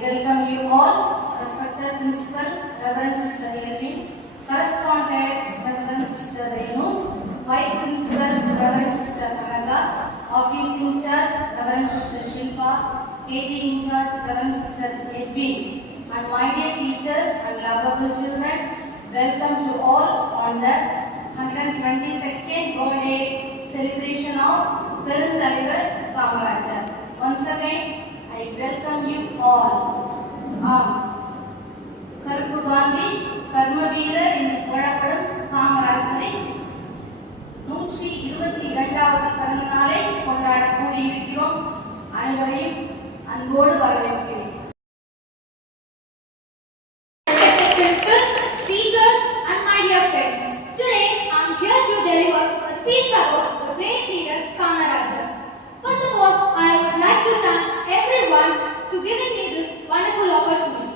welcome you all, respected Principal, Reverend Sister Elvin, correspondent, Reverend Sister Renus, Vice Principal, Reverend Sister Anaga, Office in charge, Reverend Sister Shilpa, KG in charge, Reverend Sister Edwin, and my dear teachers and lovable children, welcome to all on the 122nd birthday celebration of Perunthalivar Kamarajar. Once again, I welcome you all. கருப்பு காந்தி கர்மவீரர் என்று புகழப்படும் காமராஜரின் 122வது பிறந்த நாளை கொண்டாட கூடியிருக்கிறோம். அனைவரையும் அன்போடு வரவேற்கிறேன். Teachers and my dear friends, today I am here to deliver a speech about the great leader Kamarajar. First of all, I would like to thank everyone to giving me this wonderful opportunity.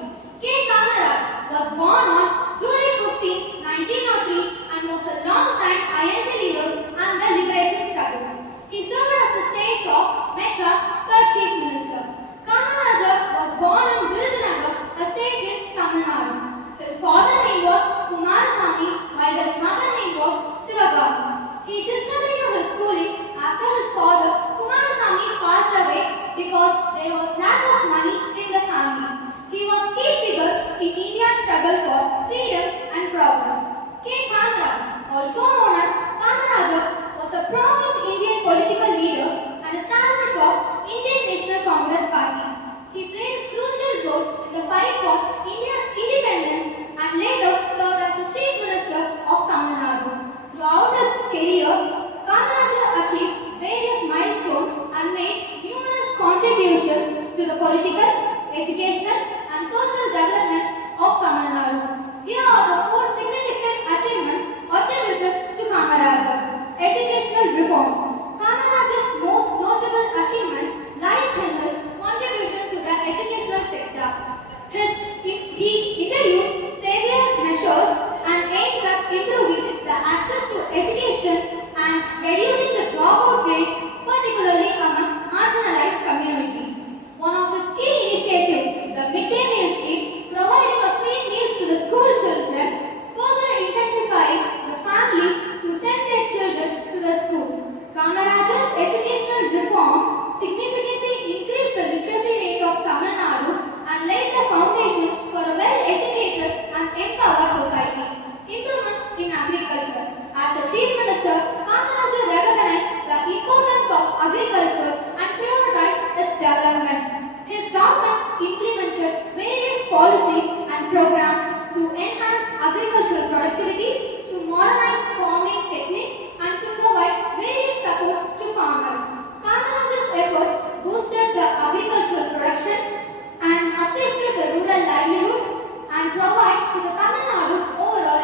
K. Kamaraj was born on July 15, 1903 and was a long-time INC leader and the liberation struggle. He served as the state of Madras third chief minister. Kamarajar was born in Virudhunagar, a state in Tamil Nadu. His father's name was Kumarasamy while his mother's name was Sivagami. He discontinued his schooling after his father Kumarasamy passed away because there was lack of money in the family. He was a key figure in India's struggle for freedom and progress. K. Kamaraj, also known as Kamarajar, was a prominent Indian political leader and a stalwart of Indian National Congress Party. He played a crucial role in the fight for India's independence and later served as the Chief Minister of Tamil Nadu. Throughout his career, Kamarajar achieved various milestones and made numerous contributions to the political, educational and social development of Tamil Nadu. Here are the 4 significant achievements attributed to Kamarajar. Educational reforms. Kamarajar's most notable achievement lies in his contribution to the educational sector. He introduced severe measures and aimed at improving the access to education and reducing the dropout rates, particularly among marginalized communities. One of his key initiatives, the midday meal scheme, providing a free meals to the school children, further intensifying the families to send their children to the school. Kamarajar's educational reforms significantly increased the literacy rate of Tamil Nadu and laid the foundation for a well-educated and empowered society. Improvements in agriculture. As the Chief Minister, Kamarajar recognized the importance of agriculture and prioritized its development. His government implemented various policies and programs to enhance agricultural productivity, to modernize farming techniques, and to provide various support to farmers. Kamarajar's efforts boosted the agricultural production and uplifted the rural livelihood and provide to the Tamil Nadu's overall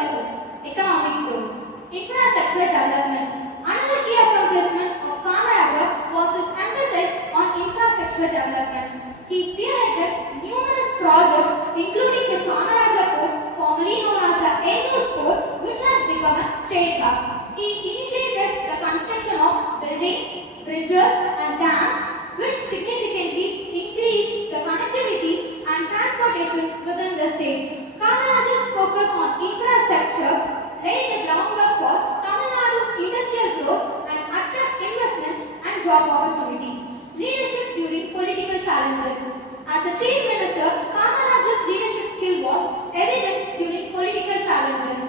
economic growth. Infrastructure development. Another key accomplishment of Kamarajar was his emphasis on infrastructure development. He spearheaded numerous projects including the Kamarajar Port, formerly known as the Ennur Port, which has become a trade hub. He initiated the construction of buildings, bridges and dams which significantly increased the connectivity and transportation within the state. Kamarajar's focus on infrastructure laid the groundwork for Tamil Nadu's industrial growth and attract investments and job opportunities. Leadership during political challenges. As the Chief Minister, Kamarajar's leadership skill was evident during political challenges.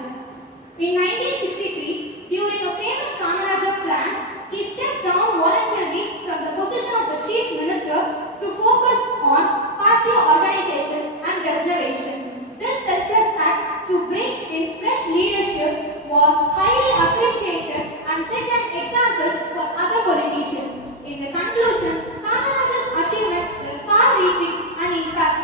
In 1963, during a famous Kamarajar plan, he stepped down voluntarily from the position of the Chief Minister to focus on party organization and reservation. This selfless act to bring in fresh leadership was highly appreciated and set an example for other politicians. In the conclusion, Kamarajar's achievements were far-reaching and impactful.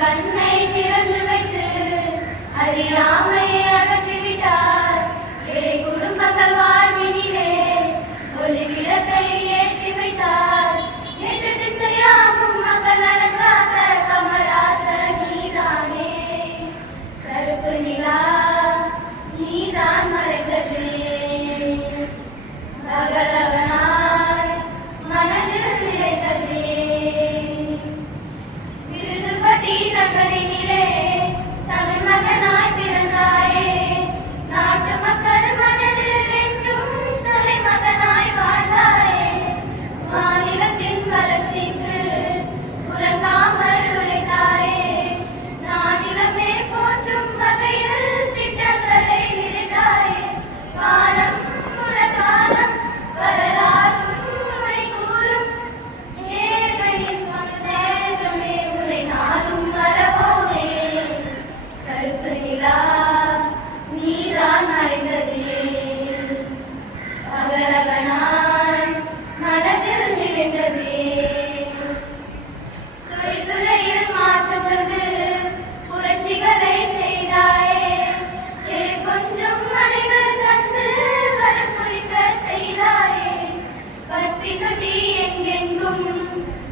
கண்ணை திறந்து வைத்து அறியாமையை அகற்றிவிட்டார். ஏழை குடும்பங்கள் வாழ்வினிலே ஒளி விளக்கை ஏற்றி வைத்தார். எட்டு திசையாகும் மகள் நலங்காத கமராச நீதானே. கருப்பு நிலா நீதான் மறைந்ததே. அகலவனாய் மனதில் நிறைந்ததே. விருதுபட்டி நகரினிலே தமிழ் மகனாய் பிறந்தாயே. நாட்டு மக்கள் மனதில் என்றும் தலைமகனாய் வாழ்ந்தாயே. மாநிலத்தின் வளர்ச்சிக்கு உறங்காமல் உழைத்தாயே. நானிலமே போற்றும் வகையில் திட்டங்களை விளைத்தாயே. காலம் உலகாலம் வரலாறும் உரை கூறும் ஏழ்மையின் மனதேகமே உரை நாளும் வரவோமே. கருப்பு நிலா நீதான் மறைந்ததே. அகலகனாய் மனதில் நிறைந்ததே. துறையில் மாற்றம் வந்து புரட்சிகளை செய்தாயே. கொஞ்சம் மலைகள் தந்து வனம் குறிக்க செய்தாயே. பட்டி தொட்டி எங்கெங்கும்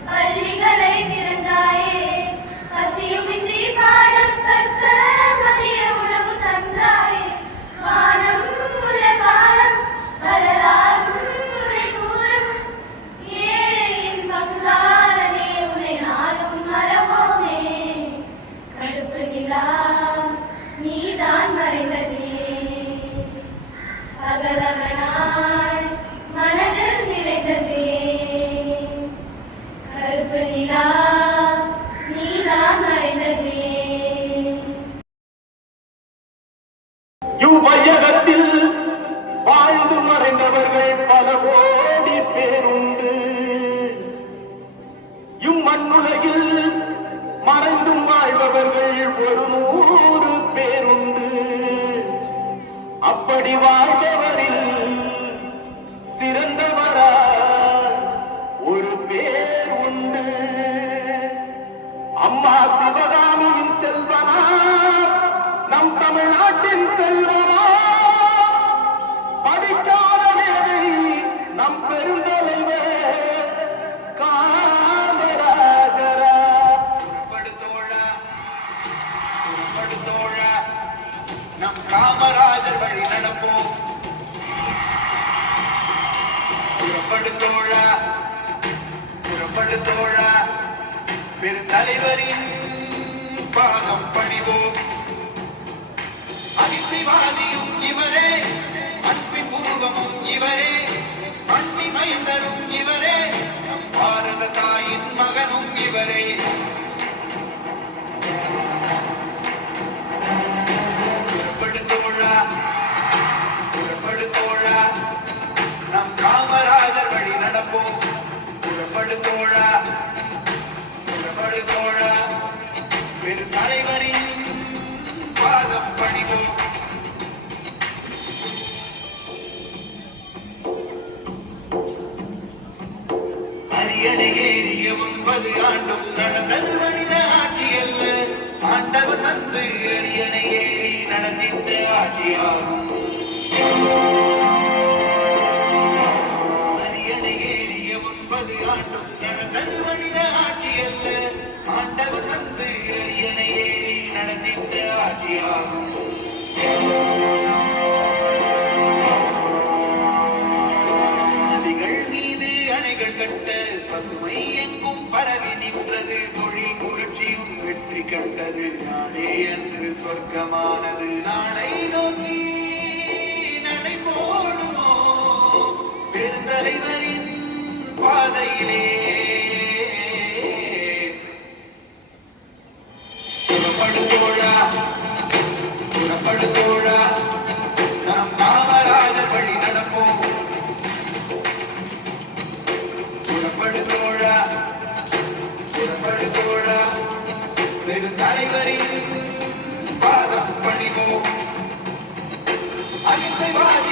பள்ளிகளை திறந்தாயே. பசியுமின்றி பாடம் கற்க மதிய உணவு தந்தாயே. வானம் உலகாலம் வரலாறும் உரை கூறும் ஏழையின் பங்காளனே உனை நாளும் மறவோமே. கருப்பு நிலா நீதான் மறைந்ததே. அகலகனாய் மனதில் நிறைந்ததே. கருப்பு நிலா நீதான் மறைந்ததே. இவ்வையகத்தில் வாழ்ந்து மறைந்தவர்கள் பல கோடி பேருண்டு. இம்மண்ணுலகில் மறைந்தும் வாழ்பவர்கள் 100 பேருண்டு. அப்படி வாழ்பவரில் சிறந்தவரால் ஒரு பேர் உண்டு. அம்மா சிவகாமியின் செல்வனா நம் தமிழ்நாட்டின் செல்வனா. படிக்காத வேலை நம் பெருந்தலைவர் காமராஜரா. புறப்படுத்தோழா நம் காமராஜர் வழி நடப்போம். புறப்படுத்தோழா பெருந்தலைவரின் பாதம் பணிவோம். அகிம்சைவாதியும் இவரே, அன்பின் உருவமும் இவரே, அன்னி மைந்தரும் இவரே, நம் பாரத தாயின் மகனும் இவரே. புறப்படுத்தோழா நம் காமராஜர் வழி நடப்போம். புறப்படுத்தோழா பெருந்தலைவரின் பாதம் பணிவோம். அரியணை ஏறிய 9 ஆண்டும் நடந்தது மனித ஆட்சி அல்ல. ஆண்டவர் தந்து அரியணை ஏறி நடந்திட்ட ஆட்சியாகும். அரியணை ஏறிய 9 ஆண்டும் நடந்தது மனித ஆட்சி அல்ல. ஆண்டவர் தந்து அரியணை ஏறி நடந்திட்ட ஆட்சியாகும். நதிகள் மீது அணைகள் கட்ட பசுமை எங்கும் பரவி நின்றது. தொழில் புரட்சியும் வெற்றி கண்டது. நாளே அன்று சொர்க்கமானது. நாளை நோக்கி நடை போடுமோ பெருந்தலைவரின் பாதையிலே. புறப்படுத்தோழா நாம் காமராஜர் வழி நடப்போம். புறப்படுத்தோழா பெருந்தலைவரின் பாதம் பணிவோம். அகிம்சைவாதி